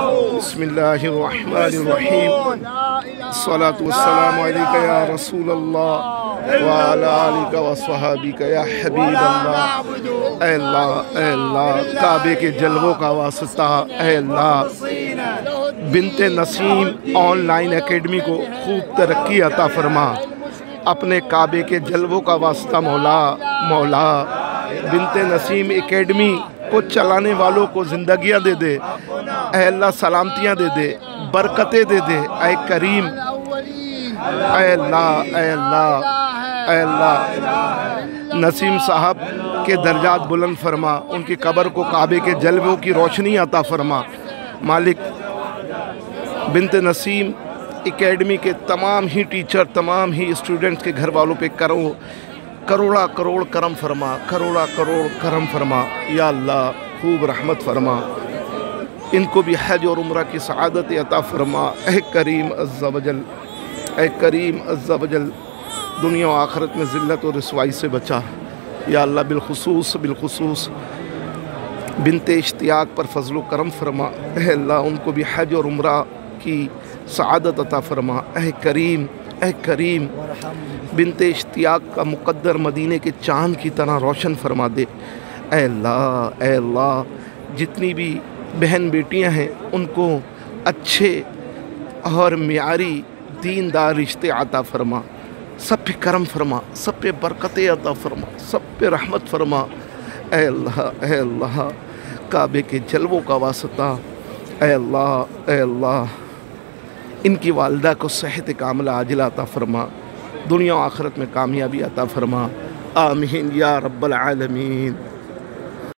बिस्मिल्लाहिर्रहमानिर्रहीम। अस्सलातु वस्सलामु अलैका या रसूल अल्लाह व अला आलिका व सहाबिका या हबीब अल्लाह। ऐ अल्लाह, ऐ अल्लाह, काबे के जलवों का वास्ता, ऐ अल्लाह, बिनते नसीम ऑनलाइन एकेडमी को खूब तरक्की अता फरमा। अपने काबे के जलवों का वास्ता मौला, मौला बिनते नसीम एकेडमी को चलाने वालों को ज़िंदगियाँ दे दे। ऐ अल्लाह, सलामतियाँ दे दे, बरकतें दे दे। ऐ करीम, ऐ अल्लाह, ऐ अल्लाह, ऐ अल्लाह, नसीम साहब के दर्जात बुलंद फरमा, उनकी कब्र को काबे के जलवों की रोशनी अता फरमा। मालिक, बिनते नसीम एकेडमी के तमाम ही टीचर, तमाम ही स्टूडेंट्स के घर वालों पे करोड़ा करोड़ करम फरमा, करोड़ा करोड़ करम फरमा। या अल्लाह, खूब रहमत फरमा, इनको भी हज और उम्रा की सआदत अता फरमा। ऐ करीम अज़्ज़ा वजल, ऐ करीम अज़्ज़ा वजल, दुनिया और आखिरत में ज़िल्लत और रसवाई से बचा। या अल्लाह, बिलखुसूस बिनते इश्तियाक पर फजल करम फरमा। ऐ अल्लाह, उनको भी हज और उम्रा की सआदत अता फरमा। ऐ करीम बिनते इश्तियाक का मुक़द्दर मदीने के चाँद की तरह रोशन फरमा दे। ऐ अल्लाह, ऐ अल्लाह, जितनी भी बहन बेटियां हैं उनको अच्छे और मियारी दीनदार रिश्ते अता फरमा। सब पे करम फरमा, सब पे बरकतें अता फरमा, सब पे रहमत फरमा। ऐ अल्लाह, ऐ अल्लाह, काबे के जलवों का वास्ता, ऐ अल्लाह, ऐ अल्लाह, इनकी वालिदा को सेहत कामिला आजिला अता फरमा, दुनिया और आखिरत में कामयाबी अता फरमा। आमीन या रब्बल आलमीन।